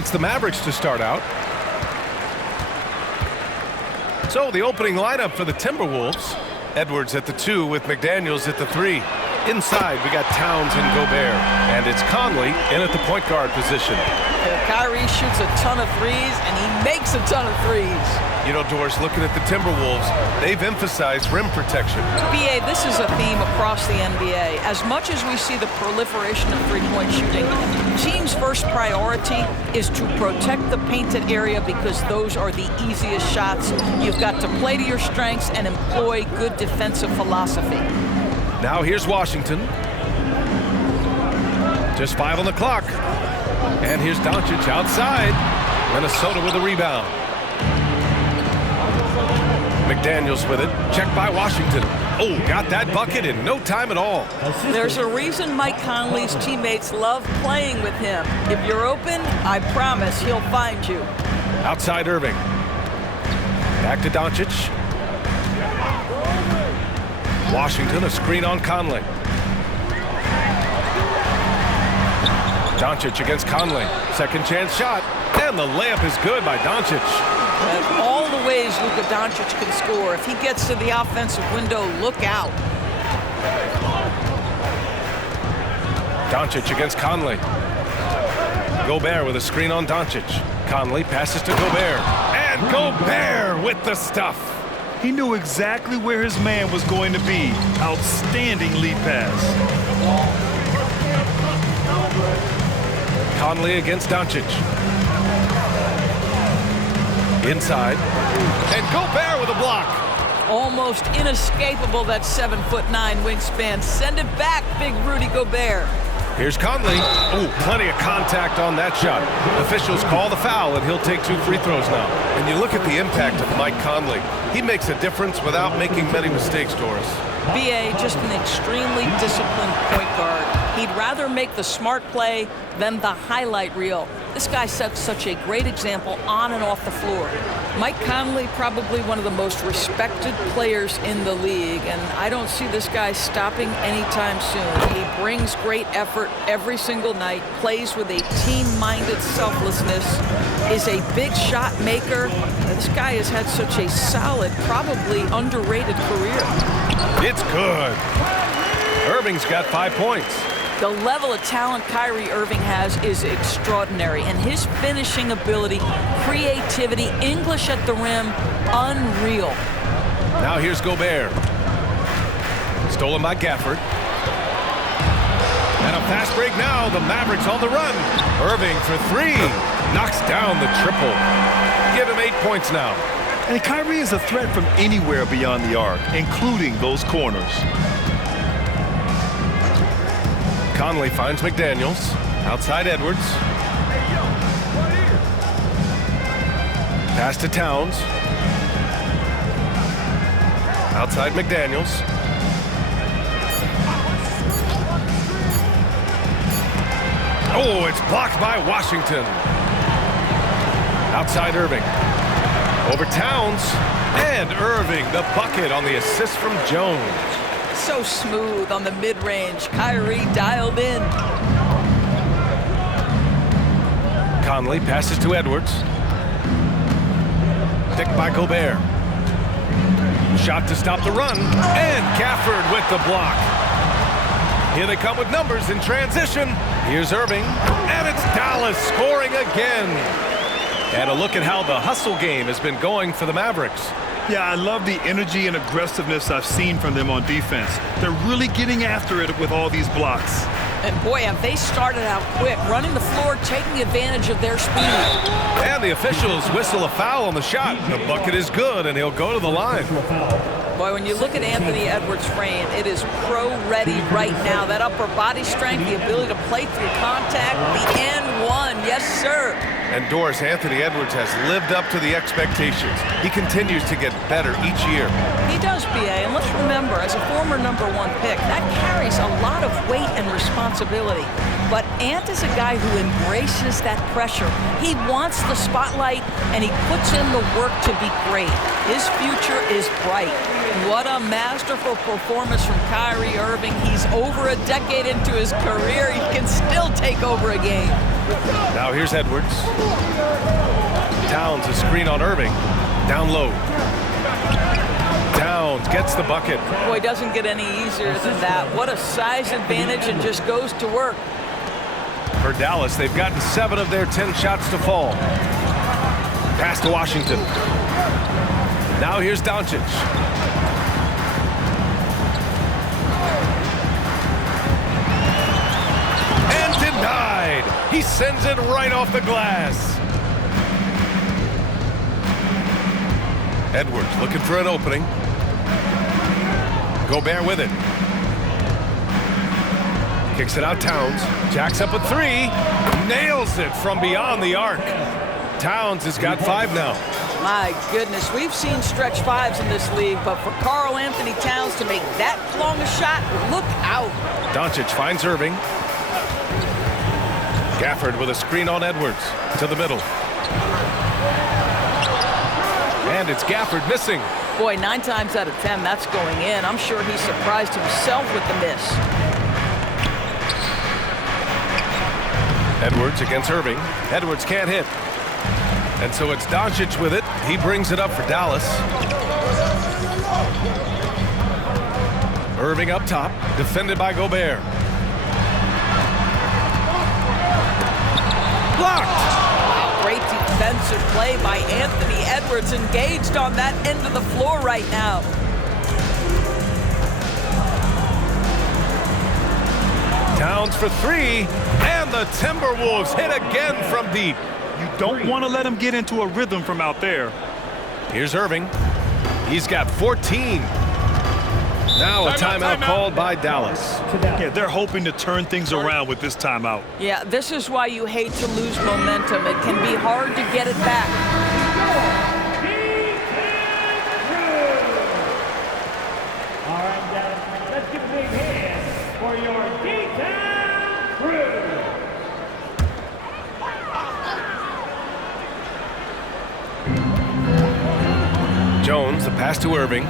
it's the Mavericks to start out. So the opening lineup for the Timberwolves. Edwards at the 2 with McDaniels at the 3. Inside, we got Towns and Gobert. And it's Conley in at the point guard position. Kyrie shoots a ton of threes, and he makes a ton of threes. You know, Doris, looking at the Timberwolves, they've emphasized rim protection. BA, this is a theme across the NBA. As much as we see the proliferation of three-point shooting, teams' first priority is to protect the painted area because those are the easiest shots. You've got to play to your strengths and employ good defensive philosophy. Now here's Washington. Just 5 on the clock. And here's Doncic outside. Minnesota with a rebound. McDaniels with it. Checked by Washington. Oh, got that bucket in no time at all. There's a reason Mike Conley's teammates love playing with him. If you're open, I promise he'll find you. Outside Irving. Back to Doncic. Washington, a screen on Conley. Doncic against Conley. Second chance shot. And the layup is good by Doncic. All the ways Luka Doncic can score. If he gets to the offensive window, look out. Doncic against Conley. Gobert with a screen on Doncic. Conley passes to Gobert. And Gobert with the stuff. He knew exactly where his man was going to be. Outstanding lead pass. Conley against Doncic. Inside. And Gobert with a block. Almost inescapable, that 7'9" wingspan. Send it back, big Rudy Gobert. Here's Conley. Ooh, plenty of contact on that shot. Officials call the foul, and he'll take 2 free throws now. And you look at the impact of Mike Conley. He makes a difference without making many mistakes, Doris. BA, just an extremely disciplined point guard. He'd rather make the smart play than the highlight reel. This guy sets such a great example on and off the floor. Mike Conley, probably one of the most respected players in the league, and I don't see this guy stopping anytime soon. He brings great effort every single night, plays with a team-minded selflessness, is a big shot maker. This guy has had such a solid, probably underrated career. It's good. Irving's got 5 points. The level of talent Kyrie Irving has is extraordinary, and his finishing ability, creativity, English at the rim, unreal. Now here's Gobert. Stolen by Gafford. And a fast break now. The Mavericks on the run. Irving for 3. Knocks down the triple. Give him 8 points now. And Kyrie is a threat from anywhere beyond the arc, including those corners. Conley finds McDaniels. Outside Edwards. Pass to Towns. Outside McDaniels. Oh, it's blocked by Washington. Outside Irving. Over Towns. And Irving, the bucket on the assist from Jones. So smooth on the mid-range. Kyrie dialed in. Conley passes to Edwards. Dick by Gobert. Shot to stop the run. And Gafford with the block. Here they come with numbers in transition. Here's Irving. And it's Dallas scoring again. And a look at how the hustle game has been going for the Mavericks. Yeah, I love the energy and aggressiveness I've seen from them on defense. They're really getting after it with all these blocks. And boy, have they started out quick, running the floor, taking advantage of their speed. And the officials whistle a foul on the shot. The bucket is good, and he'll go to the line. Boy, when you look at Anthony Edwards' frame, it is pro-ready right now. That upper body strength, the ability to play through contact, the and one, yes, sir. And Doris, Anthony Edwards has lived up to the expectations. He continues to get better each year. He does, BA, and let's remember, as a former #1 pick, that carries a lot of weight and responsibility. responsibility. But Ant is a guy who embraces that pressure. He wants the spotlight, and he puts in the work to be great. His future is bright. What a masterful performance from Kyrie Irving. He's over a decade into his career. He can still take over a game. Now here's Edwards. Towns a screen on Irving. Down low. Towns gets the bucket. Boy, it doesn't get any easier than that. What a size advantage, and just goes to work. For Dallas, they've gotten 7 of their 10 shots to fall. Pass to Washington. Now here's Doncic. And denied. He sends it right off the glass. Edwards looking for an opening. Gobert with it. Kicks it out Towns. Jacks up a 3. Nails it from beyond the arc. Towns has got 5 now. My goodness, we've seen stretch 5s in this league, but for Karl Anthony Towns to make that long a shot, look out. Doncic finds Irving. Gafford with a screen on Edwards. To the middle. And it's Gafford missing. Boy, 9 times out of 10, that's going in. I'm sure he surprised himself with the miss. Edwards against Irving. Edwards can't hit. And so it's Doncic with it. He brings it up for Dallas. Irving up top, defended by Gobert. Blocked. Great defensive play by Anthony Edwards, engaged on that end of the floor right now. Towns for 3, and the Timberwolves hit again from deep. You don't want to let him get into a rhythm from out there. Here's Irving. He's got 14. Now a timeout called by Dallas. Yeah, they're hoping to turn things around with this timeout. Yeah, this is why you hate to lose momentum. It can be hard to get it back. All right, Dallas, let's give a big hand for your D-Town crew. Jones, the pass to Irving.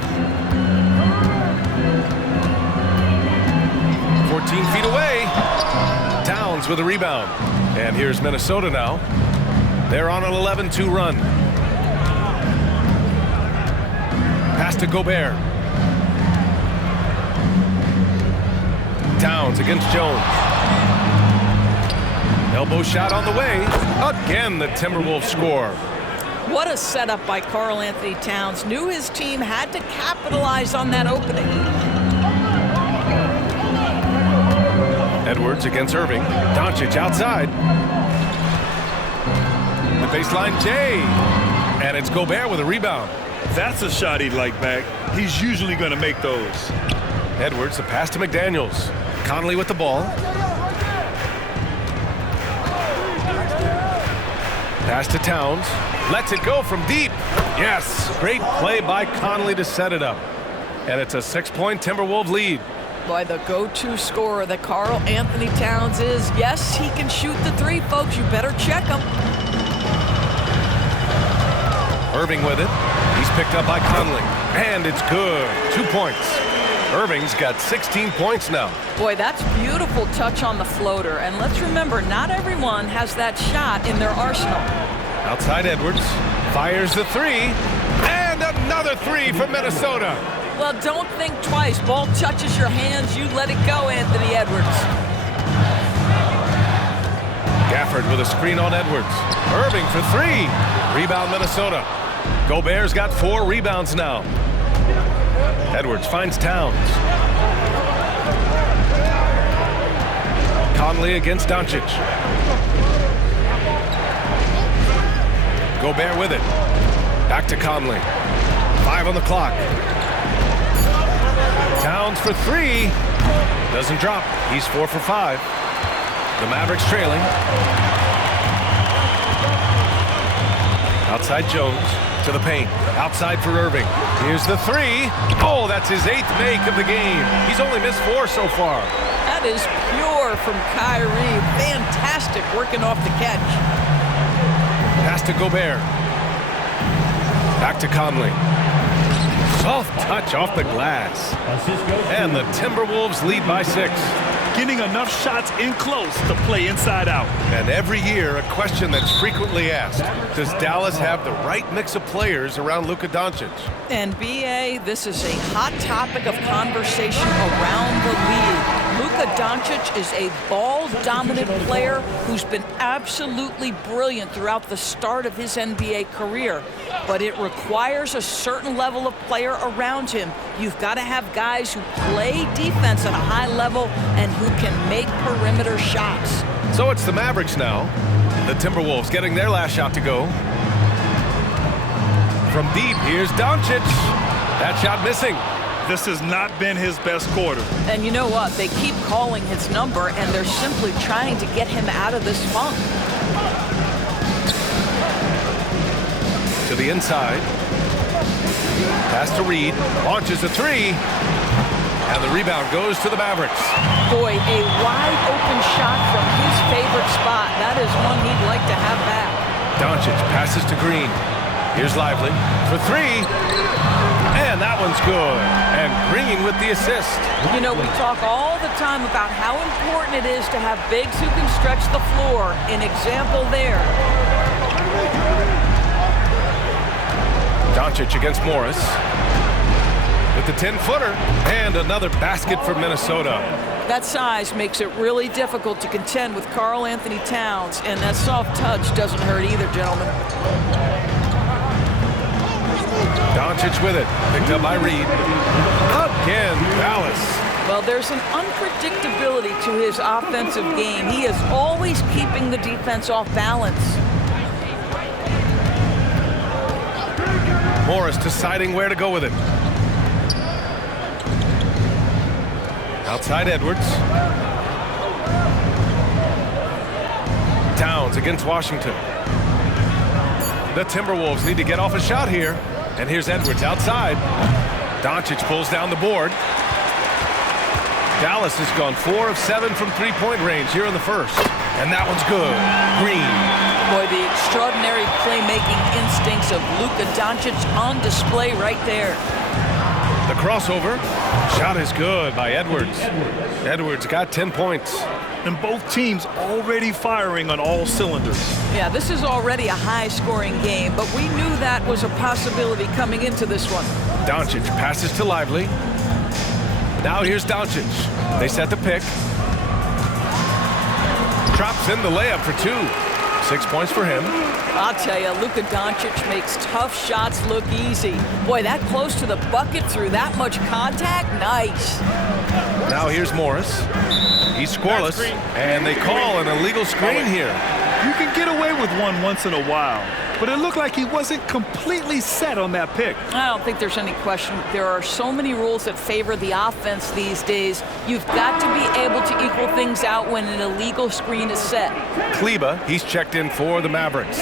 14 feet away. Towns with a rebound. And here's Minnesota now. They're on an 11-2 run. Pass to Gobert. Towns against Jones. Elbow shot on the way. Again, the Timberwolves score. What a setup by Karl Anthony Towns. Knew his team had to capitalize on that opening. Edwards against Irving. Doncic outside. The baseline J. And it's Gobert with a rebound. That's a shot he'd like back. He's usually going to make those. Edwards, the pass to McDaniels. Conley with the ball. Pass to Towns. Lets it go from deep. Yes, great play by Conley to set it up. And it's a 6-point Timberwolves lead. Boy, the go-to scorer that Karl Anthony Towns is. Yes, he can shoot the 3, folks. You better check him. Irving with it. He's picked up by Conley. And it's good. 2 points. Irving's got 16 points now. Boy, that's beautiful touch on the floater. And let's remember, not everyone has that shot in their arsenal. Outside Edwards. Fires the 3. And another 3 from Minnesota. Well, don't think twice. Ball touches your hands, you let it go, Anthony Edwards. Gafford with a screen on Edwards. Irving for 3. Rebound Minnesota. Gobert's got 4 rebounds now. Edwards finds Towns. Conley against Doncic. Gobert with it. Back to Conley. 5 on the clock. Towns for 3. Doesn't drop. He's 4 for 5. The Mavericks trailing. Outside Jones to the paint. Outside for Irving. Here's the 3. Oh, that's his 8th make of the game. He's only missed 4 so far. That That is pure from Kyrie. Fantastic working off the catch. Pass to Gobert. Back to Conley. Soft touch off the glass. And the Timberwolves lead by 6. Getting enough shots in close to play inside out. And every year, a question that's frequently asked. Does Dallas have the right mix of players around Luka Doncic? And BA, this is a hot topic of conversation around the league. Luka Doncic is a ball-dominant player who's been absolutely brilliant throughout the start of his NBA career. But it requires a certain level of player around him. You've got to have guys who play defense at a high level and who can make perimeter shots. So it's the Mavericks now. The Timberwolves getting their last shot to go. From deep, here's Doncic. That shot missing. This has not been his best quarter. And you know what? They keep calling his number, and they're simply trying to get him out of this funk. To the inside. Pass to Reed. Launches a 3. And the rebound goes to the Mavericks. Boy, a wide open shot from his favorite spot. That is one he'd like to have back. Doncic passes to Green. Here's Lively for 3. And that one's good. And Green with the assist. You know, we talk all the time about how important it is to have bigs who can stretch the floor. An example there. Doncic against Morris. With the 10-footer. And another basket for Minnesota. That size makes it really difficult to contend with Karl Anthony Towns. And that soft touch doesn't hurt either, gentlemen. Doncic with it. Picked up by Reed. Again, Dallas. Well, there's an unpredictability to his offensive game. He is always keeping the defense off balance. Morris deciding where to go with it. Outside Edwards. Towns against Washington. The Timberwolves need to get off a shot here. And here's Edwards outside. Doncic pulls down the board. Dallas has gone 4 of 7 from three-point range here in the first. And that one's good. Green. Boy, the extraordinary playmaking instincts of Luka Doncic on display right there. The crossover. Shot is good by Edwards. Edwards got 10 points. And both teams already firing on all cylinders. Yeah, this is already a high-scoring game, but we knew that was a possibility coming into this one. Doncic passes to Lively. Now here's Doncic. They set the pick. Drops in the layup for 2. 6 points for him. I'll tell you, Luka Doncic makes tough shots look easy. Boy, that close to the bucket through that much contact, nice. Now here's Morris. He's scoreless, and they call an illegal screen here. You can get away with one once in a while, but it looked like he wasn't completely set on that pick. I don't think there's any question. There are so many rules that favor the offense these days. You've got to be able to equal things out when an illegal screen is set. Kleba, he's checked in for the Mavericks.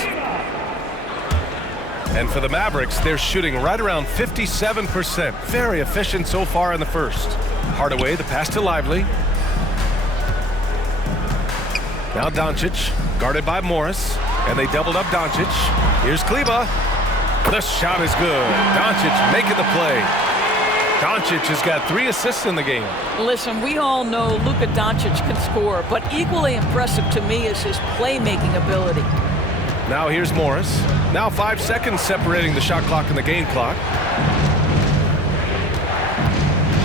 And for the Mavericks, they're shooting right around 57%. Very efficient so far in the first. Hardaway, the pass to Lively. Now Doncic, guarded by Morris, and they doubled up Doncic. Here's Kleba. The shot is good. Doncic making the play. Doncic has got 3 assists in the game. Listen, we all know Luka Doncic can score, but equally impressive to me is his playmaking ability. Now here's Morris. Now 5 seconds separating the shot clock and the game clock.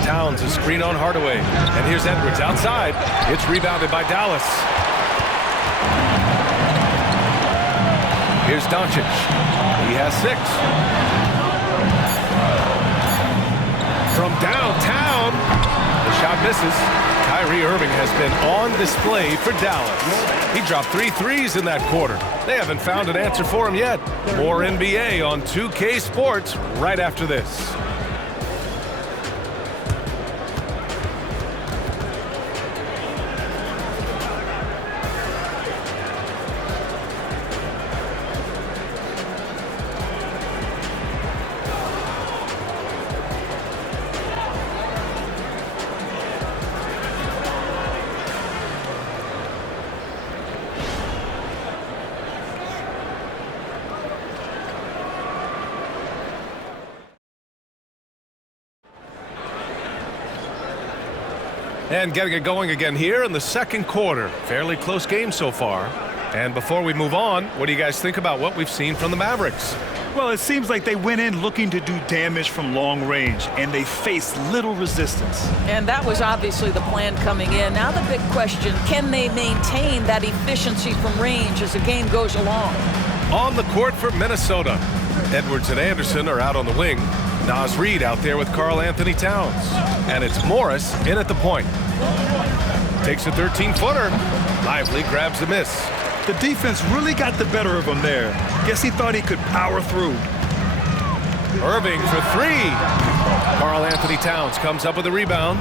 Towns a screen on Hardaway. And here's Edwards outside. It's rebounded by Dallas. Here's Doncic. He has 6. From downtown, the shot misses. Kyrie Irving has been on display for Dallas. He dropped 3 threes in that quarter. They haven't found an answer for him yet. More NBA on 2K Sports right after this. And getting it going again here in the second quarter. Fairly close game so far. And before we move on, what do you guys think about what we've seen from the Mavericks? Well, it seems like they went in looking to do damage from long range, and they faced little resistance. And that was obviously the plan coming in. Now the big question, can they maintain that efficiency from range as the game goes along? On the court for Minnesota, Edwards and Anderson are out on the wing. Naz Reid out there with Karl Anthony Towns. And it's Morris in at the point. Takes a 13-footer. Lively grabs the miss. The defense really got the better of him there. Guess he thought he could power through. Irving for three. Karl Anthony Towns comes up with a rebound.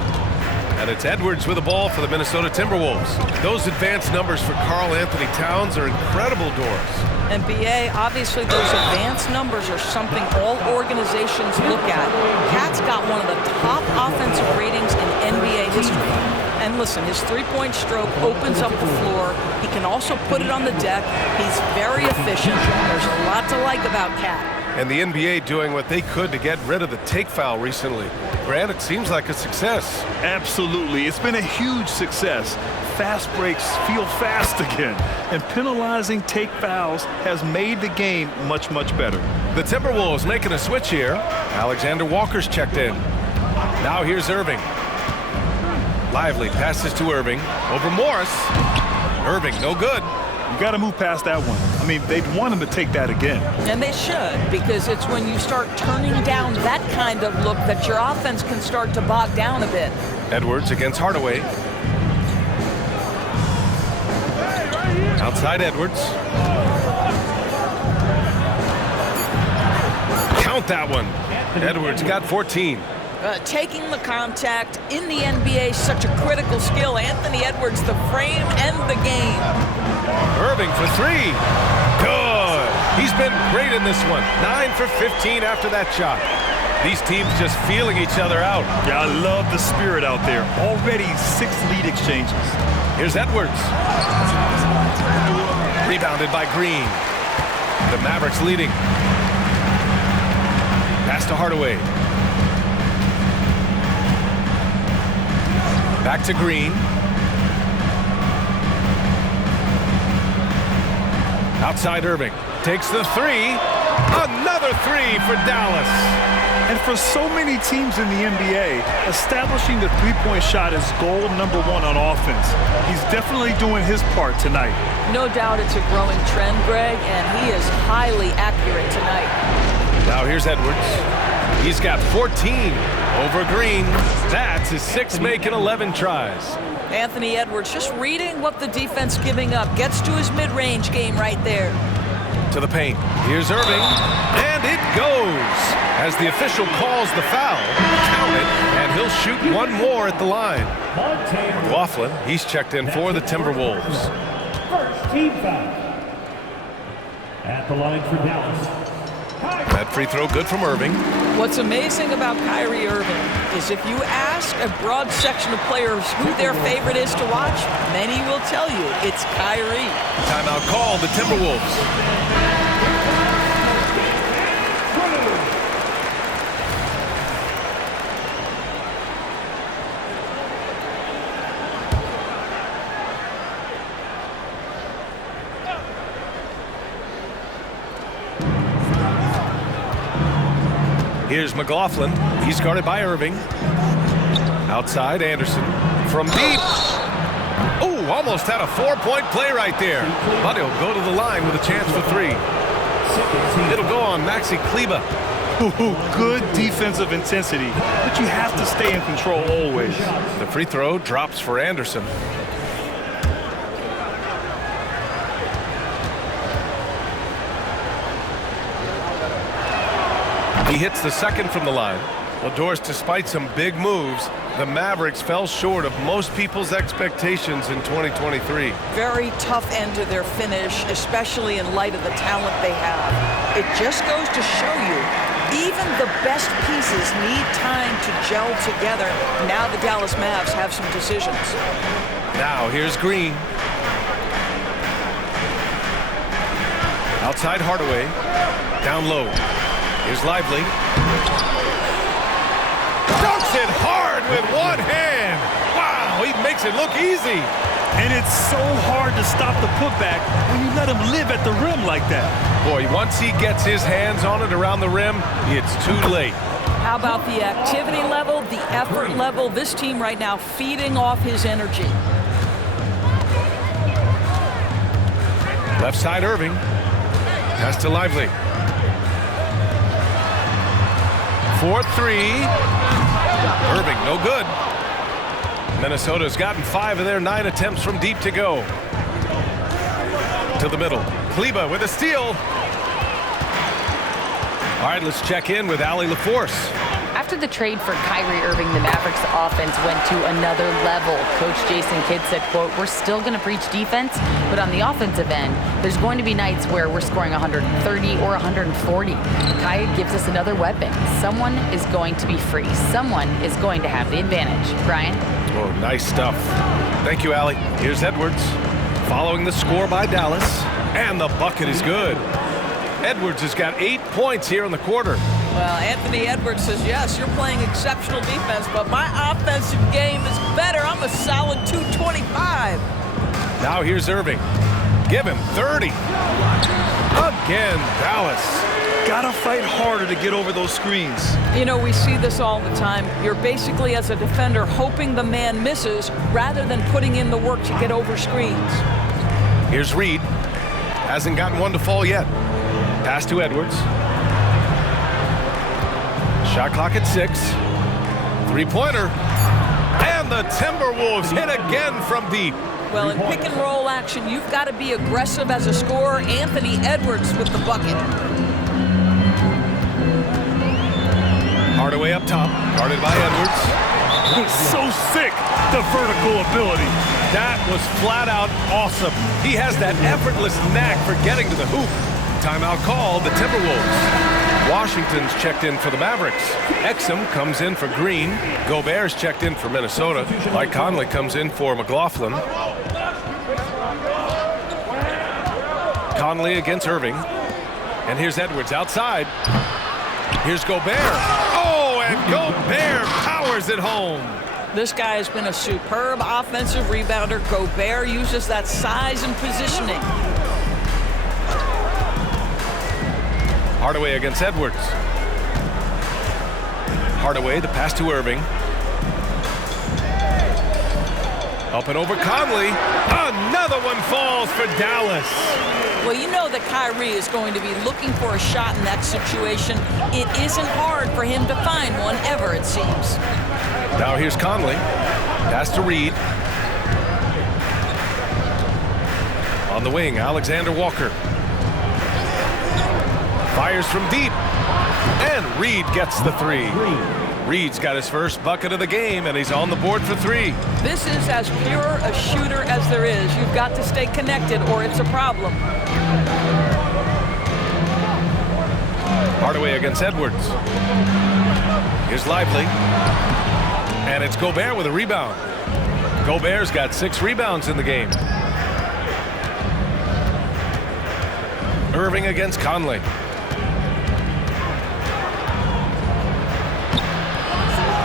And it's Edwards with the ball for the Minnesota Timberwolves. Those advanced numbers for Karl Anthony Towns are incredible doors. And BA, obviously those advanced numbers are something all organizations look at. Cat's got one of the top offensive ratings in NBA history. And listen, his three-point stroke opens up the floor. He can also put it on the deck. He's very efficient. There's a lot to like about Cat. And the NBA doing what they could to get rid of the take foul recently. Grant, it seems like a success. Absolutely. It's been a huge success. Fast breaks feel fast again. And penalizing take fouls has made the game much, much better. The Timberwolves making a switch here. Alexander Walker's checked in. Now here's Irving. Lively passes to Irving. Over Morris. Irving, no good. You got to move past that one. I mean, they'd want him to take that again. And they should, because it's when you start turning down that kind of look that your offense can start to bog down a bit. Edwards against Hardaway. Outside Edwards. Count that one. Edwards got 14. Taking the contact in the NBA is such a critical skill. Anthony Edwards, the frame and the game. Irving for three. Good. He's been great in this one. 9 for 15 after that shot. These teams just feeling each other out. Yeah, I love the spirit out there. Already 6 lead exchanges. Here's Edwards. Rebounded by Green. The Mavericks leading. Pass to Hardaway. Back to Green. Outside Irving. Takes the three. Another three for Dallas. And for so many teams in the NBA, establishing the three-point shot is goal number 1 on offense. He's definitely doing his part tonight. No doubt it's a growing trend, Greg, and he is highly accurate tonight. Now here's Edwards. He's got 14 over Green. That's his 6th make in 11 tries. Anthony Edwards just reading what the defense giving up. Gets to his mid-range game right there. To the paint. Here's Irving. And it goes. As the official calls the foul, count it, and he'll shoot one more at the line. Laughlin, he's checked in for the Timberwolves. First team foul. At the line for Dallas. That free throw good from Irving. What's amazing about Kyrie Irving is if you ask a broad section of players who their favorite is to watch, many will tell you it's Kyrie. Timeout called the Timberwolves. Here's McLaughlin. He's guarded by Irving. Outside, Anderson. From deep. Oh, almost had a 4-point play right there. But he'll go to the line with a chance for 3. It'll go on Maxi Kleber. Good defensive intensity, but you have to stay in control always. The free throw drops for Anderson. He hits the second from the line. Well, Doris, despite some big moves, the Mavericks fell short of most people's expectations in 2023. Very tough end to their finish, especially in light of the talent they have. It just goes to show you, even the best pieces need time to gel together. Now the Dallas Mavs have some decisions. Now here's Green. Outside Hardaway. Down low. Here's Lively. Dunks it hard with one hand. Wow, makes it look easy. And it's so hard to stop the putback when you let him live at the rim like that. Boy, once he gets his hands on it around the rim, it's too late. How about the activity level, the effort level? This team right now feeding off his energy. Left side Irving. Pass to Lively. 4-3. Irving, no good. Minnesota's gotten 5 of their 9 attempts from deep to go. To the middle. Kleba with a steal. All right, let's check in with Allie LaForce. After the trade for Kyrie Irving, the Mavericks offense went to another level. Coach Jason Kidd said, quote, "We're still going to preach defense, but on the offensive end, there's going to be nights where we're scoring 130 or 140. Kai gives us another weapon. Someone is going to be free. Someone is going to have the advantage." Brian? Oh, nice stuff. Thank you, Allie. Here's Edwards. Following the score by Dallas. And the bucket is good. Edwards has got 8 points here in the quarter. Well, Anthony Edwards says, yes, you're playing exceptional defense, but my offensive game is better. I'm a solid 225. Now here's Irving. Give him 30. Again, Dallas. Gotta fight harder to get over those screens. You know, we see this all the time. You're basically, as a defender, hoping the man misses rather than putting in the work to get over screens. Here's Reed. Hasn't gotten one to fall yet. Pass to Edwards. Shot clock at 6. Three-pointer. And the Timberwolves hit again from deep. Well, in pick and roll action, you've got to be aggressive as a scorer. Anthony Edwards with the bucket. Hardaway up top, guarded by Edwards. So sick, the vertical ability. That was flat out awesome. He has that effortless knack for getting to the hoop. Timeout called the Timberwolves. Washington's checked in for the Mavericks. Exum comes in for Green. Gobert's checked in for Minnesota. Mike Conley comes in for McLaughlin. Conley against Irving. And here's Edwards outside. Here's Gobert. Oh, and Gobert powers it home. This guy has been a superb offensive rebounder. Gobert uses that size and positioning. Hardaway against Edwards. Hardaway, the pass to Irving. Up and over Conley. Another one falls for Dallas. Well, you know that Kyrie is going to be looking for a shot in that situation. It isn't hard for him to find one ever, it seems. Now here's Conley. Pass to Reed. On the wing, Alexander Walker. Fires from deep. And Reed gets the 3. Reed's got his first bucket of the game, and he's on the board for 3. This is as pure a shooter as there is. You've got to stay connected or it's a problem. Hardaway against Edwards. Here's Lively. And it's Gobert with a rebound. Gobert's got 6 rebounds in the game. Irving against Conley.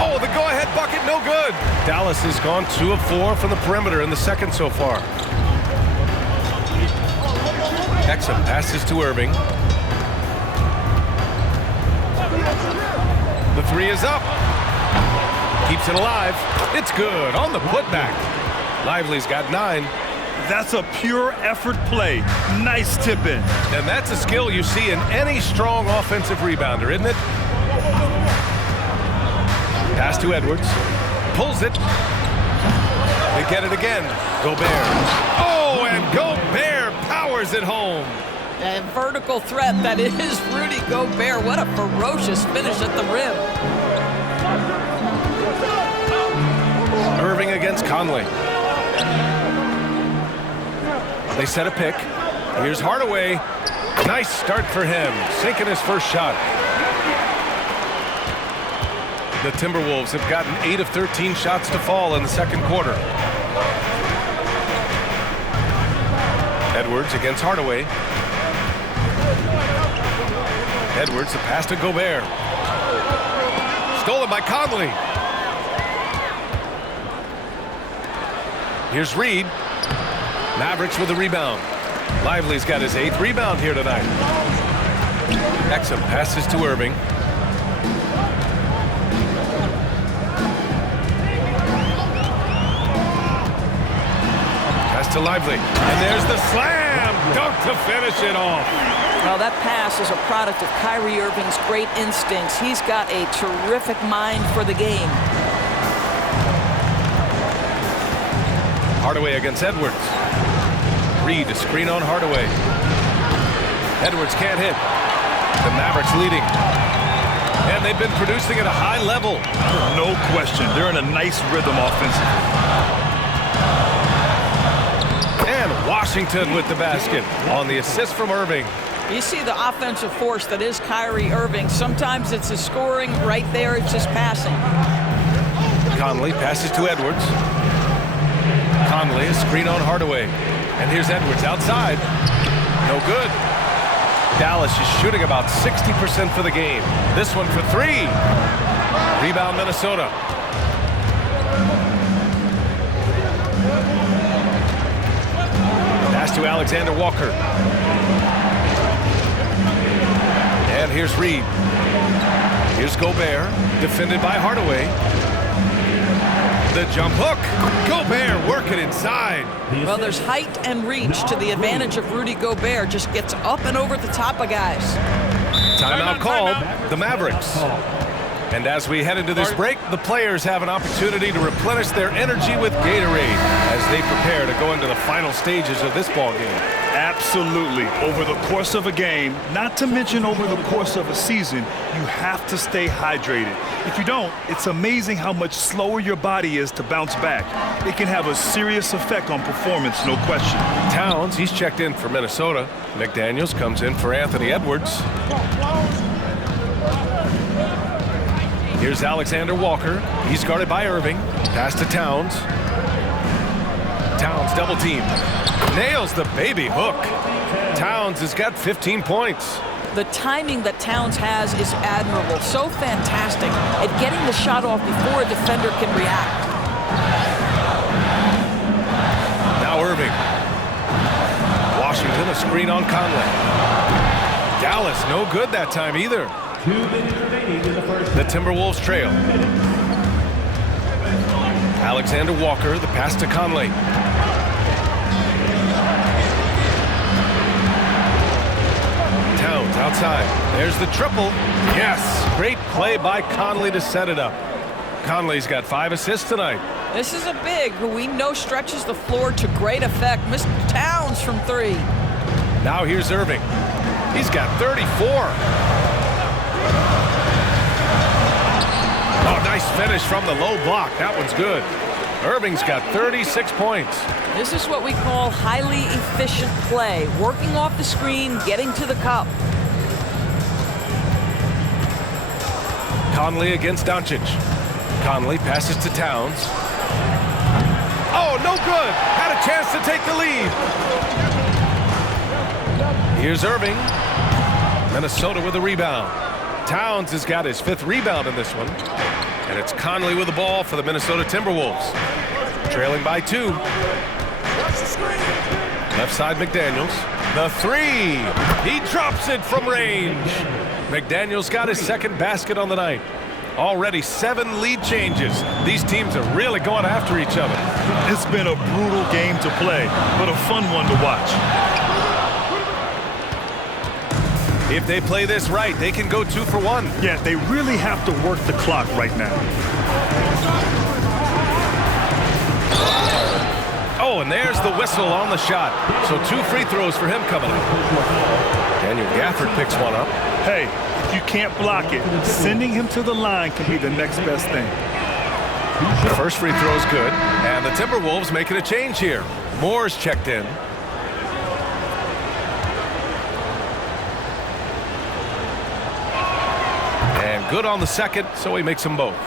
Oh, the go-ahead bucket, no good. Dallas has gone 2 of 4 from the perimeter in the second so far. Exum passes to Irving. The 3 is up. Keeps it alive. It's good on the putback. Lively's got 9. That's a pure effort play. Nice tip in. And that's a skill you see in any strong offensive rebounder, isn't it? Pass to Edwards. Pulls it. They get it again. Gobert. Oh, and Gobert powers it home. A vertical threat that is Rudy Gobert. What a ferocious finish at the rim. Irving against Conley. They set a pick. Here's Hardaway. Nice start for him. Sinking his first shot. The Timberwolves have gotten 8 of 13 shots to fall in the second quarter. Edwards against Hardaway. Edwards, the pass to Gobert. Stolen by Conley. Here's Reed. Mavericks with a rebound. Lively's got his 8th rebound here tonight. Exum passes to Irving. Pass to Lively. And there's the slam dunk to finish it off. Well, that pass is a product of Kyrie Irving's great instincts. He's got a terrific mind for the game. Hardaway against Edwards. Reed to screen on Hardaway. Edwards can't hit. The Mavericks leading. And they've been producing at a high level. No question. They're in a nice rhythm offensively. And Washington with the basket on the assist from Irving. You see the offensive force that is Kyrie Irving. Sometimes it's his scoring. Right there, it's his passing. Conley passes to Edwards. Conley, a screen on Hardaway. And here's Edwards outside. No good. Dallas is shooting about 60% for the game. This one for 3. Rebound Minnesota. Pass to Alexander Walker. And here's Reed. Here's Gobert, defended by Hardaway. The jump hook. Gobert working inside. Well, there's height and reach to the advantage of Rudy Gobert. Just gets up and over the top of guys. Timeout called. The Mavericks. And as we head into this break, the players have an opportunity to replenish their energy with Gatorade as they prepare to go into the final stages of this ball game. Absolutely. Over the course of a game, not to mention over the course of a season, you have to stay hydrated. If you don't, it's amazing how much slower your body is to bounce back. It can have a serious effect on performance, no question. Towns, he's checked in for Minnesota. McDaniels comes in for Anthony Edwards. Here's Alexander Walker. He's guarded by Irving. Pass to Towns. Towns double team. Nails the baby hook. Towns has got 15 points. The timing that Towns has is admirable. So fantastic at getting the shot off before a defender can react. Now Irving. Washington a screen on Conley. Dallas no good that time either. 2 minutes remaining in the first. The Timberwolves trail. Alexander Walker, the pass to Conley. Towns outside. There's the triple. Yes, great play by Conley to set it up. Conley's got 5 assists tonight. This is a big who we know stretches the floor to great effect. Mr. Towns from 3. Now here's Irving. He's got 34. Oh, nice finish from the low block. That one's good. Irving's got 36 points. This is what we call highly efficient play. Working off the screen, getting to the cup. Conley against Doncic. Conley passes to Towns. Oh, no good. Had a chance to take the lead. Here's Irving. Minnesota with a rebound. Towns has got his 5th rebound in this one. And it's Conley with the ball for the Minnesota Timberwolves. Trailing by 2. Left side McDaniels. The 3. He drops it from range. McDaniels got his 2nd basket on the night. Already 7 lead changes. These teams are really going after each other. It's been a brutal game to play, but a fun one to watch. If they play this right, they can go 2 for 1. Yeah, they really have to work the clock right now. Oh, and there's the whistle on the shot. So 2 free throws for him coming up. Daniel Gafford picks one up. Hey, if you can't block it, sending him to the line can be the next best thing. The first free throw is good. And the Timberwolves making a change here. Moore's checked in. Good on the second, so he makes them both.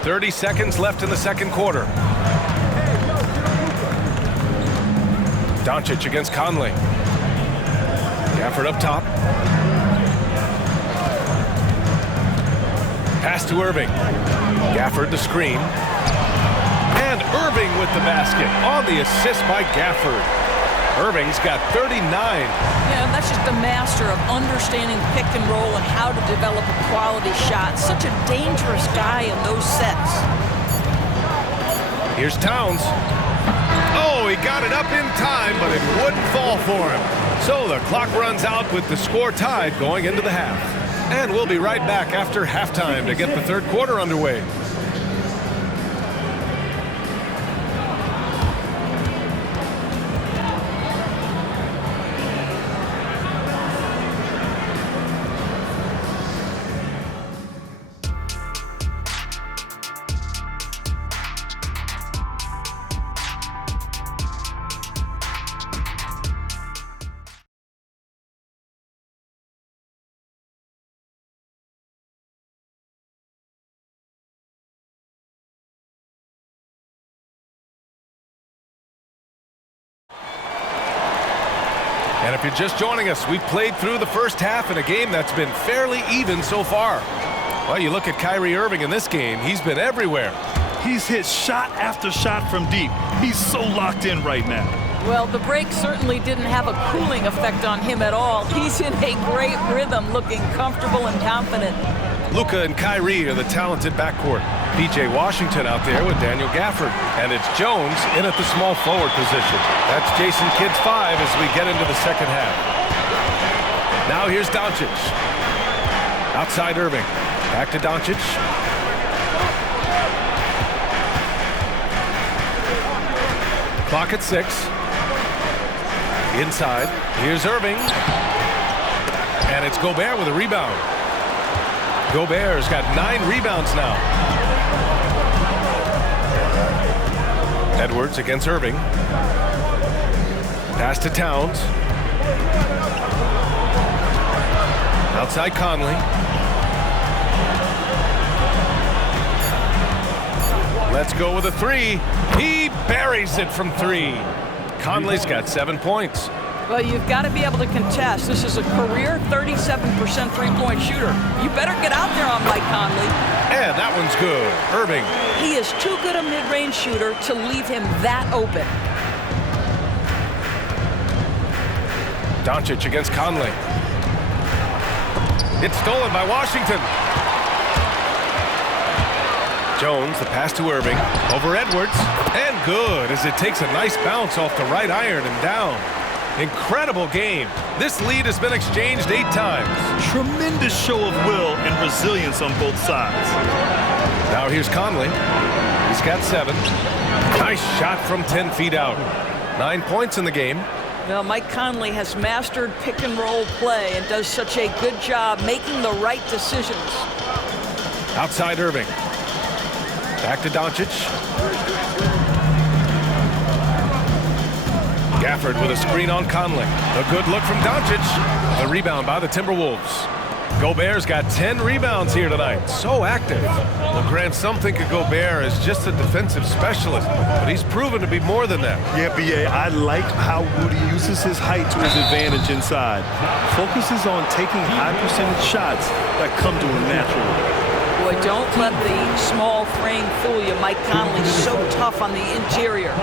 30 seconds left in the second quarter. Doncic against Conley. Gafford up top. Pass to Irving. Gafford the screen. And at the basket on the assist by Gafford. Irving's got 39. Yeah, that's just a master of understanding pick and roll and how to develop a quality shot. Such a dangerous guy in those sets. Here's Towns. Oh, he got it up in time, but it wouldn't fall for him. So the clock runs out with the score tied going into the half. And we'll be right back after halftime to get the third quarter underway. And if you're just joining us, we've played through the first half in a game that's been fairly even so far. Well, you look at Kyrie Irving in this game, he's been everywhere. He's hit shot after shot from deep. He's so locked in right now. Well, the break certainly didn't have a cooling effect on him at all. He's in a great rhythm, looking comfortable and confident. Luka and Kyrie are the talented backcourt. P.J. Washington out there with Daniel Gafford. And it's Jones in at the small forward position. That's Jason Kidd's 5 as we get into the second half. Now here's Doncic. Outside Irving. Back to Doncic. Clock at 6. Inside. Here's Irving. And it's Gobert with a rebound. Gobert's got 9 rebounds now. Edwards against Irving. Pass to Towns. Outside Conley. Let's go with a 3. He buries it from 3. Conley's got 7 points. Well, you've got to be able to contest. This is a career 37% three-point shooter. You better get out there on Mike Conley. And that one's good. Irving. He is too good a mid-range shooter to leave him that open. Doncic against Conley. It's stolen by Washington. Jones, the pass to Irving. Over Edwards. And good as it takes a nice bounce off the right iron and down. Incredible game. This lead has been exchanged 8 times. Tremendous show of will and resilience on both sides. Now here's Conley. He's got 7. Nice shot from 10 feet out. 9 points in the game. Well, Mike Conley has mastered pick and roll play and does such a good job making the right decisions. Outside Irving. Back to Doncic. Gafford with a screen on Conley. A good look from Doncic. The rebound by the Timberwolves. Gobert's got 10 rebounds here tonight. So active. Well, Grant, some think of Gobert as just a defensive specialist, but he's proven to be more than that. Yeah, B.A., I like how Woody uses his height to his advantage inside. Focuses on taking high percentage shots that come to him naturally. Boy, don't let the small frame fool you. Mike Conley's so tough on the interior.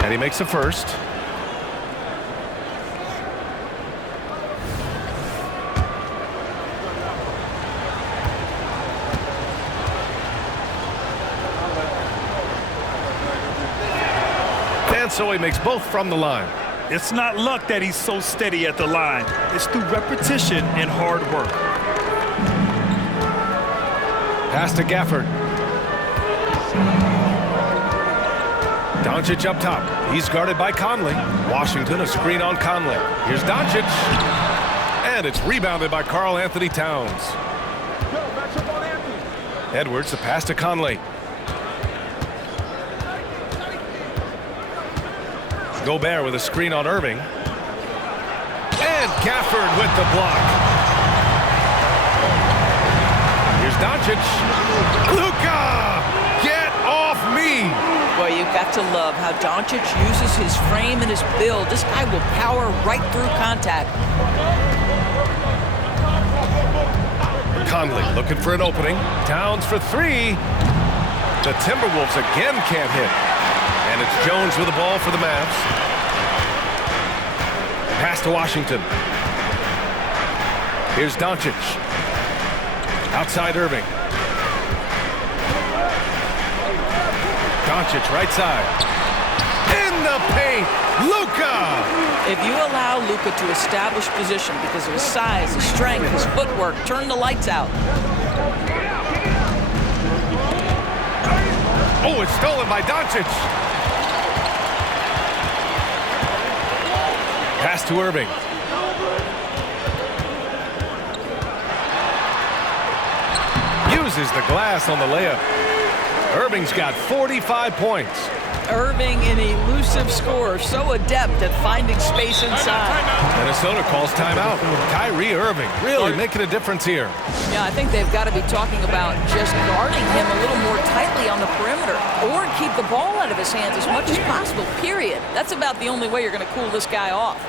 And he makes the first. And so he makes both from the line. It's not luck that he's so steady at the line. It's through repetition and hard work. Pass to Gafford. Doncic up top. He's guarded by Conley. Washington, a screen on Conley. Here's Doncic. And it's rebounded by Karl Anthony Towns. Edwards, the pass to Conley. Gobert with a screen on Irving. And Gafford with the block. Here's Doncic. Luka! Get off me! Boy, you've got to love how Doncic uses his frame and his build. This guy will power right through contact. Conley looking for an opening. Towns for 3. The Timberwolves again can't hit. And it's Jones with the ball for the Mavs. Pass to Washington. Here's Doncic. Outside Irving. Doncic right side. In the paint, Luka! If you allow Luka to establish position because of his size, his strength, his footwork, turn the lights out. Oh, it's stolen by Doncic. Pass to Irving. Uses the glass on the layup. Irving's got 45 points. Irving, an elusive scorer, so adept at finding space inside. Minnesota calls timeout. Kyrie Irving really making a difference here. Yeah, I think they've got to be talking about just guarding him a little more tightly on the perimeter or keep the ball out of his hands as much as possible, period. That's about the only way you're going to cool this guy off.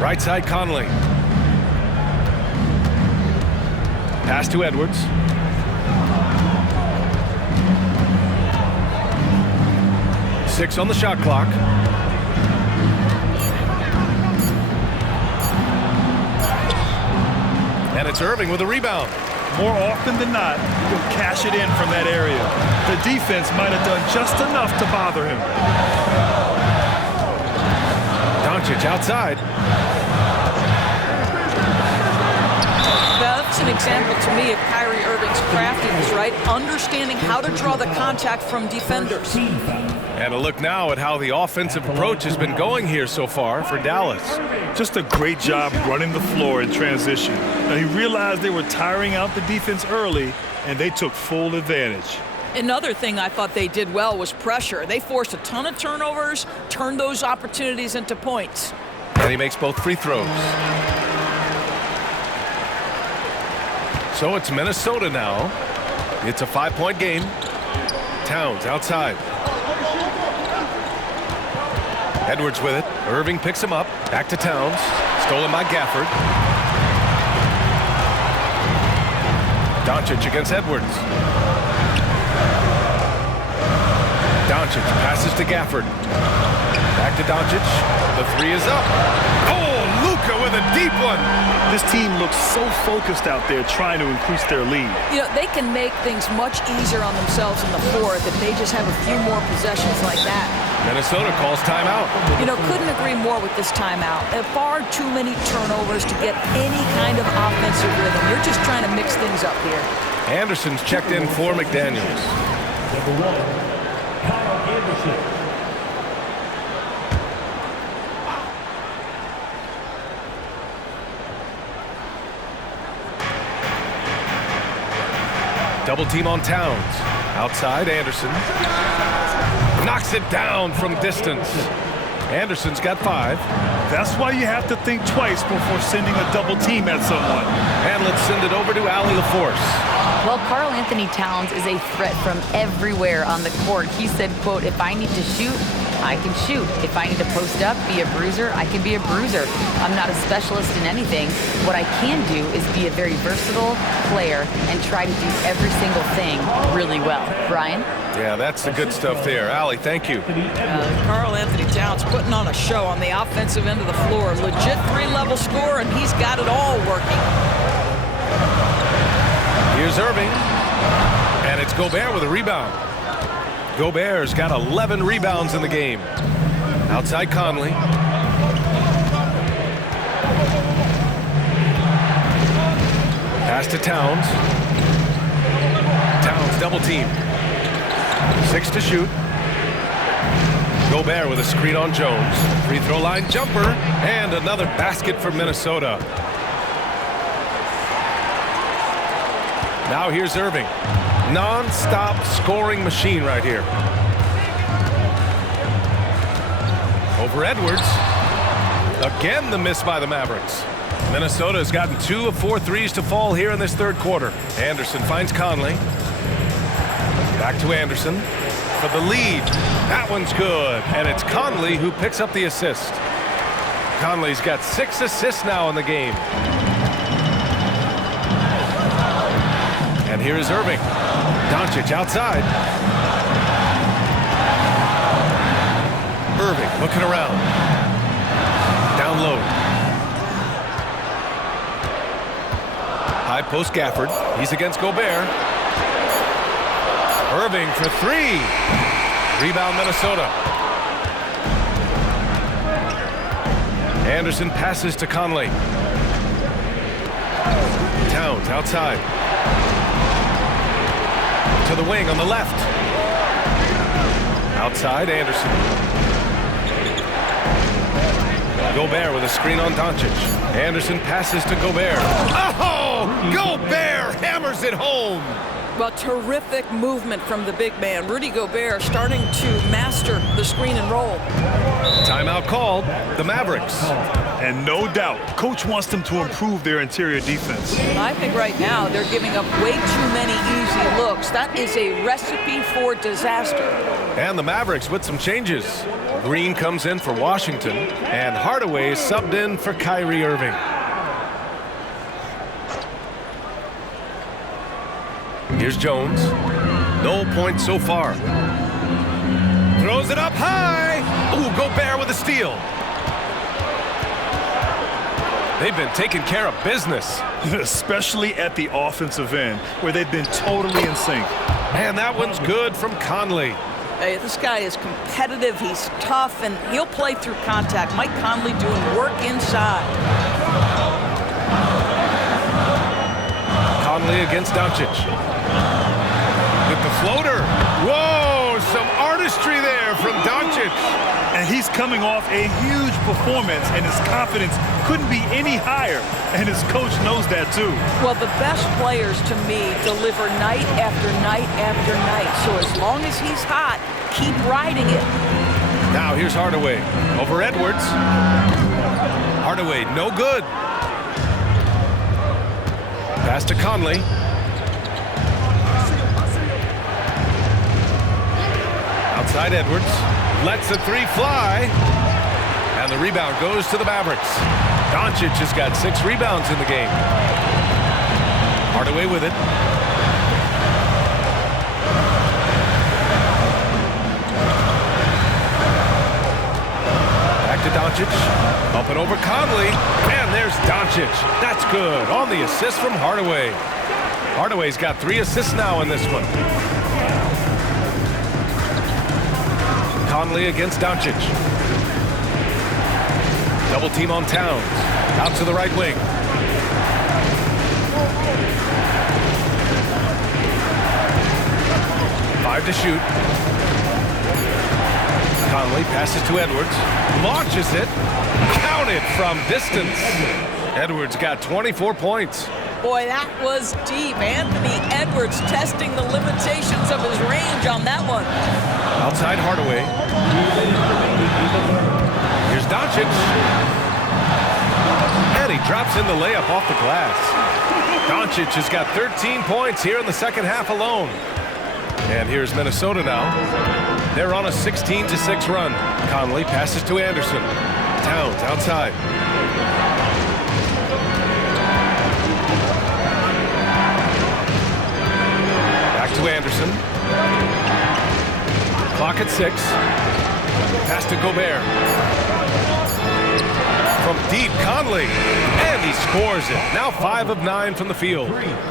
Right side Conley. Pass to Edwards. Six on the shot clock. And it's Irving with a rebound. More often than not, he'll cash it in from that area. The defense might have done just enough to bother him. Doncic outside. That's an example to me of Kyrie Irving's craftiness, right? Understanding how to draw the contact from defenders. And a look now at how the offensive approach has been going here so far for Dallas. Just a great job running the floor in transition. Now, he realized they were tiring out the defense early, and they took full advantage. Another thing I thought they did well was pressure. They forced a ton of turnovers, turned those opportunities into points. And he makes both free throws. So it's Minnesota now. It's a 5-point game. Towns outside. Edwards with it. Irving picks him up. Back to Towns. Stolen by Gafford. Doncic against Edwards. Doncic passes to Gafford. Back to Doncic. The three is up. Oh, Luka with a deep one. This team looks so focused out there trying to increase their lead. You know, they can make things much easier on themselves in the fourth if they just have a few more possessions like that. Minnesota calls timeout. You know, couldn't agree more with this timeout. There are far too many turnovers to get any kind of offensive rhythm. You're just trying to mix things up here. Anderson's checked in for McDaniels. Number 1, Kyle Anderson. Double team on Towns. Outside, Anderson. Knocks it down from distance. Anderson's got 5. That's why you have to think twice before sending a double team at someone. And let's send it over to Allie LaForce. Well, Karl Anthony Towns is a threat from everywhere on the court. He said, quote, if I need to shoot, I can shoot. If I need to post up, be a bruiser, I can be a bruiser. I'm not a specialist in anything. What I can do is be a very versatile player and try to do every single thing really well. Brian? Yeah, that's the good stuff there. Allie, thank you. Karl Anthony Towns putting on a show on the offensive end of the floor. Legit 3-level score, and he's got it all working. Here's Irving. And it's Gobert with a rebound. Gobert's got 11 rebounds in the game. Outside Conley. Pass to Towns. Towns double team. 6 to shoot. Gobert with a screen on Jones. Free throw line jumper. And another basket for Minnesota. Now here's Irving. Non-stop scoring machine right here. Over Edwards. Again, the miss by the Mavericks. Minnesota has gotten 2 of 4 threes to fall here in this third quarter. Anderson finds Conley. Back to Anderson for the lead. That one's good. And it's Conley who picks up the assist. Conley's got 6 assists now in the game. And here is Irving. Doncic outside. Irving looking around. Down low. High post Gafford. He's against Gobert. Irving for 3. Rebound Minnesota. Anderson passes to Conley. Towns outside. To the wing on the left. Outside Anderson. Gobert with a screen on Doncic. Anderson passes to Gobert. Oh! Gobert hammers it home! Well, terrific movement from the big man. Rudy Gobert starting to master the screen and roll. Timeout called. The Mavericks. And no doubt, coach wants them to improve their interior defense. I think right now they're giving up way too many easy looks. That is a recipe for disaster. And the Mavericks with some changes. Green comes in for Washington, and Hardaway is subbed in for Kyrie Irving. Here's Jones. No points so far. Throws it up high. Ooh, Gobert with a steal. They've been taking care of business. Especially at the offensive end, where they've been totally in sync. And that one's good from Conley. Hey, this guy is competitive, he's tough, and he'll play through contact. Mike Conley doing work inside. Conley against Doncic. With the floater. Whoa, some artistry there from Doncic. And he's coming off a huge performance, and his confidence couldn't be any higher. And his coach knows that, too. Well, the best players, to me, deliver night after night after night. So as long as he's hot, keep riding it. Now here's Hardaway. Over Edwards. Hardaway, no good. Pass to Conley. Outside Edwards. Lets the 3 fly. And the rebound goes to the Mavericks. Doncic has got 6 rebounds in the game. Hardaway with it. Back to Doncic. Up and over Conley. And there's Doncic. That's good. On the assist from Hardaway. Hardaway's got 3 assists now in this one. Conley against Doncic. Double team on Towns. Out to the right wing. Five to shoot. Conley passes to Edwards. Launches it. Counted from distance. Edwards got 24 points. Boy, that was deep. Anthony Edwards testing the limitations of his range on that one. Outside Hardaway. Here's Doncic. And he drops in the layup off the glass. Doncic has got 13 points here in the second half alone. And here's Minnesota now. They're on a 16-6 run. Conley passes to Anderson. Towns outside. Back to Anderson. Clock at 6. Pass to Gobert. From deep, Conley. And he scores it. Now 5 of 9 from the field.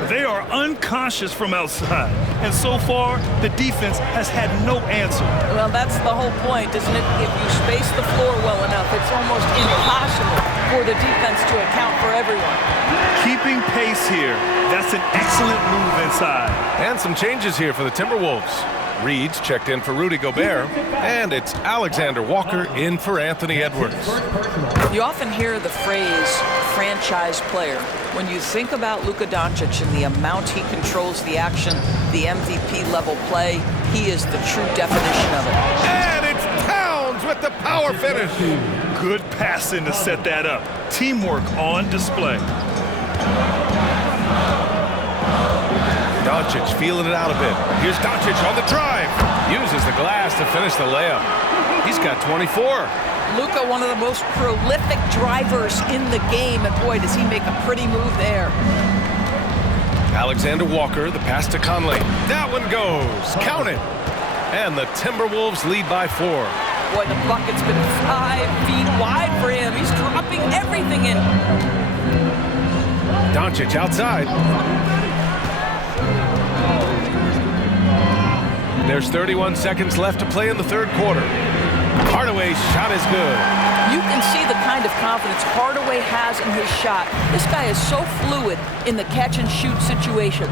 They are unconscious from outside. And so far, the defense has had no answer. Well, that's the whole point, isn't it? If you space the floor well enough, it's almost impossible for the defense to account for everyone. Keeping pace here. That's an excellent move inside. And some changes here for the Timberwolves. Reed's checked in for Rudy Gobert, and it's Alexander Walker in for Anthony Edwards. You often hear the phrase franchise player. When you think about Luka Doncic and the amount he controls the action, the MVP level play, he is the true definition of it. And it's Towns with the power finish. Good passing to set that up. Teamwork on display. Doncic feeling it out a bit. Here's Doncic on the drive. Uses the glass to finish the layup. He's got 24. Luka, one of the most prolific drivers in the game, and boy, does he make a pretty move there. Alexander Walker, the pass to Conley. That one goes. Count it. And the Timberwolves lead by 4. Boy, the bucket's been 5 feet wide for him. He's dropping everything in. Doncic outside. There's 31 seconds left to play in the third quarter. Hardaway's shot is good. You can see the kind of confidence Hardaway has in his shot. This guy is so fluid in the catch-and-shoot situations.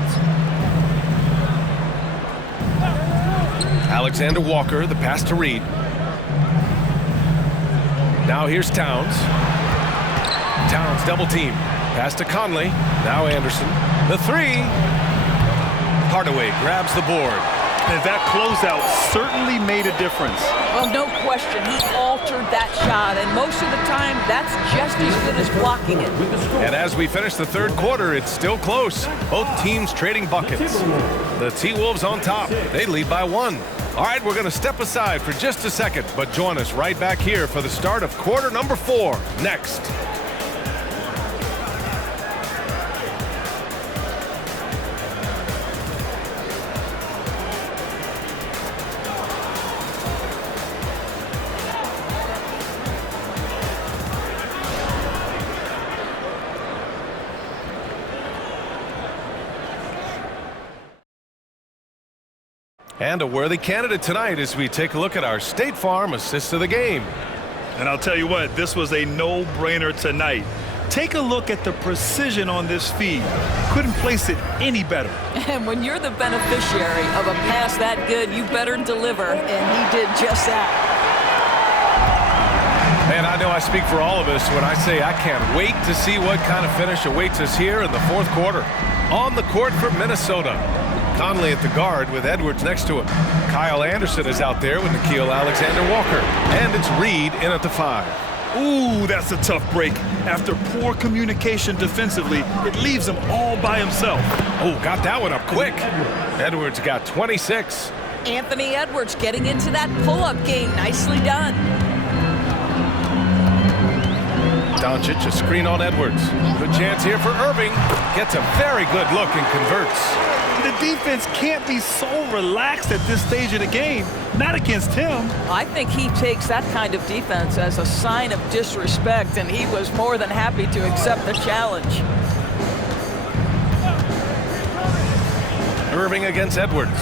Alexander Walker, the pass to Reed. Now here's Towns. Towns double team. Pass to Conley. Now Anderson. The 3. Hardaway grabs the board. And that closeout certainly made a difference. Well, no question. He altered that shot, and most of the time, that's just as good as blocking it. And as we finish the third quarter, it's still close. Both teams trading buckets. The T-Wolves on top. They lead by 1. All right, we're going to step aside for just a second, but join us right back here for the start of quarter number 4 next. And a worthy candidate tonight as we take a look at our State Farm assist of the game. And I'll tell you what, this was a no-brainer tonight. Take a look at the precision on this feed. Couldn't place it any better. And when you're the beneficiary of a pass that good, you better deliver, and he did just that. And I know I speak for all of us when I say I can't wait to see what kind of finish awaits us here in the fourth quarter. On the court for Minnesota, Conley at the guard with Edwards next to him. Kyle Anderson is out there with Nickeil Alexander-Walker. And it's Reed in at the 5. Ooh, that's a tough break. After poor communication defensively, it leaves him all by himself. Oh, got that one up quick. Edwards got 26. Anthony Edwards getting into that pull-up game. Nicely done. Doncic, a screen on Edwards. Good chance here for Irving. Gets a very good look and converts. The defense can't be so relaxed at this stage of the game. Not against him. I think he takes that kind of defense as a sign of disrespect, and he was more than happy to accept the challenge. Irving against Edwards.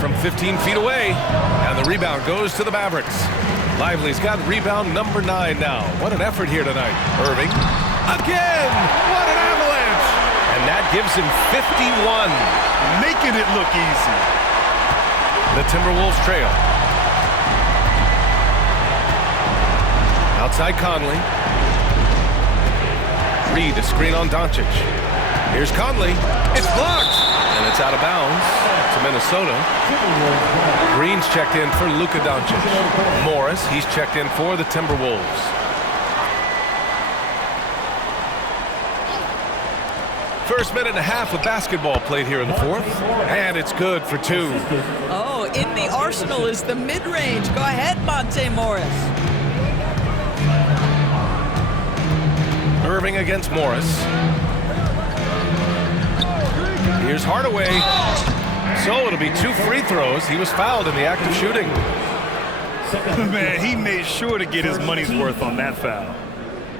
From 15 feet away, and the rebound goes to the Mavericks. Lively's got rebound number 9 now. What an effort here tonight. Irving. Again! What an avalanche! And that gives him 51. Making it look easy. The Timberwolves trail. Outside Conley. Reed, a screen on Doncic. Here's Conley. It's blocked! And it's out of bounds to Minnesota. Green's checked in for Luka Doncic. Morris, he's checked in for the Timberwolves. First minute and a half of basketball played here in the fourth. And it's good for 2. Oh, in the arsenal is the mid-range. Go ahead, Monte Morris. Irving against Morris. Here's Hardaway. So it'll be 2 free throws. He was fouled in the act of shooting. Man, he made sure to get his money's worth on that foul.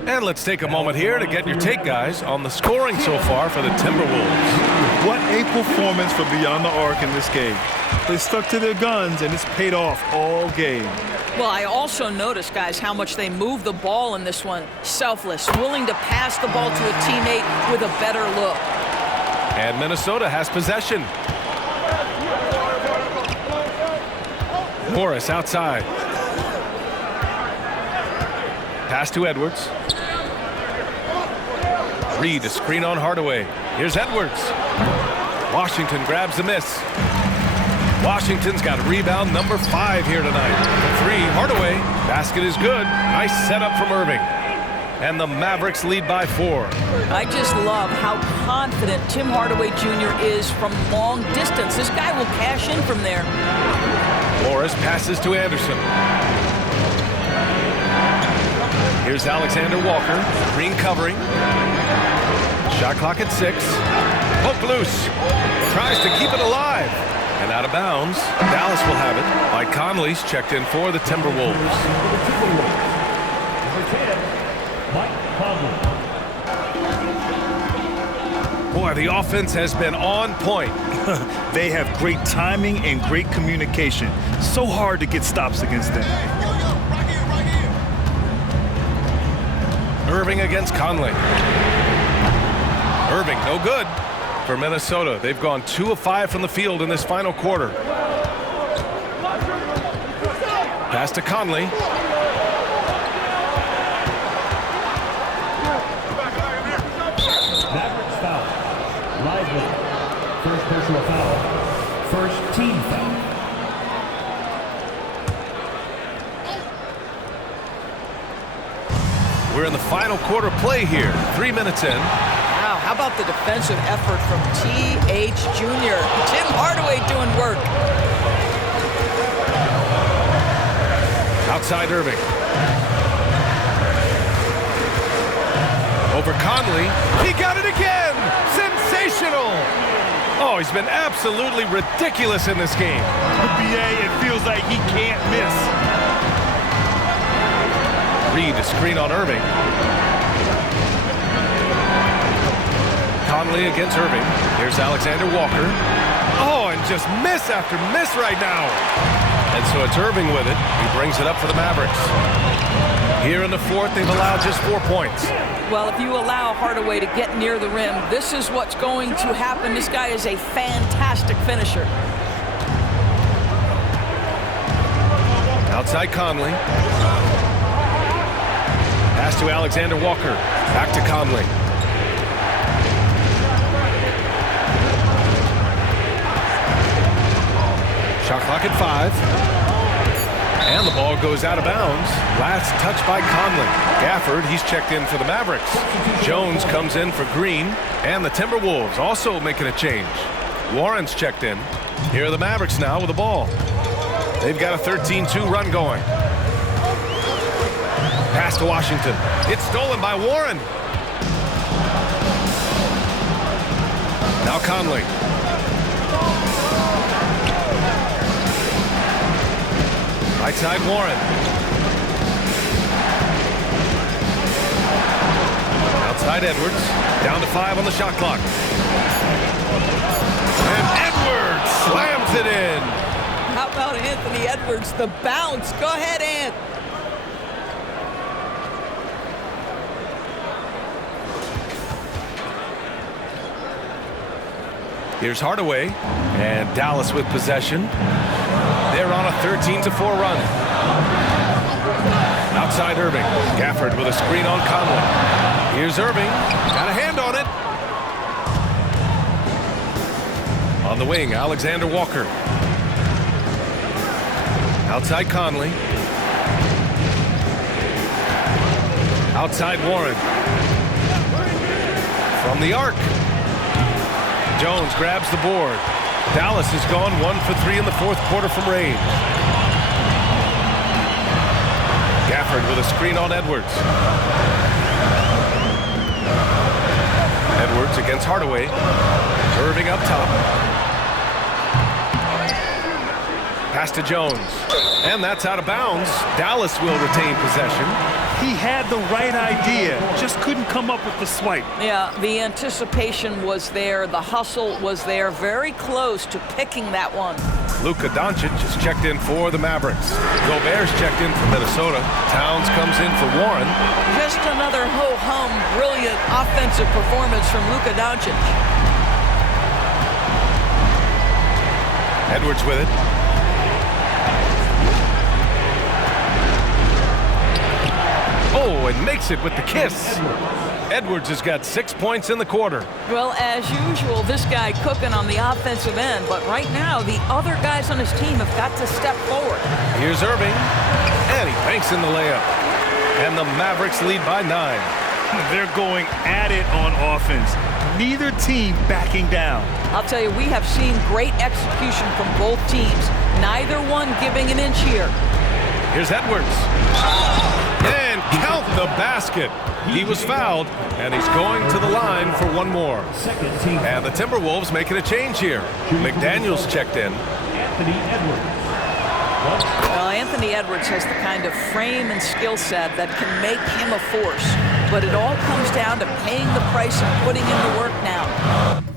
And let's take a moment here to get your take, guys, on the scoring so far for the Timberwolves. What a performance for Beyond the Arc in this game. They stuck to their guns, and it's paid off all game. Well, I also noticed, guys, how much they moved the ball in this one. Selfless, willing to pass the ball to a teammate with a better look. And Minnesota has possession. Morris outside. Pass to Edwards. Reed, a screen on Hardaway. Here's Edwards. Washington grabs the miss. Washington's got rebound number 5 here tonight. The 3, Hardaway. Basket is good. Nice setup from Irving. And the Mavericks lead by 4. I just love how confident Tim Hardaway Jr. is from long distance. This guy will cash in from there. Morris passes to Anderson. Here's Alexander Walker. Green covering. Shot clock at 6. Poke loose. Tries to keep it alive. And out of bounds. Dallas will have it. Mike Conley's checked in for the Timberwolves. Number 10, Mike Conley. Boy, the offense has been on point. They have great timing and great communication. So hard to get stops against them. Irving against Conley. Irving, no good for Minnesota. They've gone 2 of 5 from the field in this final quarter. Pass to Conley. Mavericks foul. Lively. First personal foul. First team foul. We're in the final quarter play here. 3 minutes in. Wow, how about the defensive effort from T.H. Jr. Tim Hardaway doing work. Outside Irving. Over Conley. He got it again! Sensational! Oh, he's been absolutely ridiculous in this game. BA, it feels like he can't miss. Reed to screen on Irving. Conley against Irving. Here's Alexander Walker. Oh, and just miss after miss right now. And so it's Irving with it. He brings it up for the Mavericks. Here in the fourth, they've allowed just 4 points. Well, if you allow Hardaway to get near the rim, this is what's going to happen. This guy is a fantastic finisher. Outside Conley. Pass to Alexander Walker. Back to Conley. Shot clock at 5. And the ball goes out of bounds. Last touch by Conley. Gafford, he's checked in for the Mavericks. Jones comes in for Green. And the Timberwolves also making a change. Warren's checked in. Here are the Mavericks now with the ball. They've got a 13-2 run going. Pass to Washington. It's stolen by Warren. Now Conley. Right side Warren. Outside Edwards. Down to 5 on the shot clock. And Edwards slams it in. How about Anthony Edwards, the bounce? Go ahead, Ant. Here's Hardaway, and Dallas with possession. They're on a 13-4 run. Outside Irving. Gafford with a screen on Conley. Here's Irving. Got a hand on it. On the wing, Alexander Walker. Outside Conley. Outside Warren. From the arc. Jones grabs the board. Dallas has gone 1 for 3 in the fourth quarter from range. Gafford with a screen on Edwards. Edwards against Hardaway. Irving up top. Pass to Jones. And that's out of bounds. Dallas will retain possession. He had the right idea, just couldn't come up with the swipe. Yeah, the anticipation was there. The hustle was there. Very close to picking that one. Luka Doncic is checked in for the Mavericks. Gobert's checked in for Minnesota. Towns comes in for Warren. Just another ho-hum, brilliant offensive performance from Luka Doncic. Edwards with it. Oh, and makes it with the kiss. Edwards has got 6 points in the quarter. Well, as usual, this guy cooking on the offensive end, but right now the other guys on his team have got to step forward. Here's Irving, and he banks in the layup. And the Mavericks lead by 9. They're going at it on offense. Neither team backing down. I'll tell you, we have seen great execution from both teams. Neither one giving an inch here. Here's Edwards. And count the basket. He was fouled, and he's going to the line for one more. And the Timberwolves making a change here. McDaniels checked in. Well, Anthony Edwards has the kind of frame and skill set that can make him a force. But it all comes down to paying the price and putting in the work now.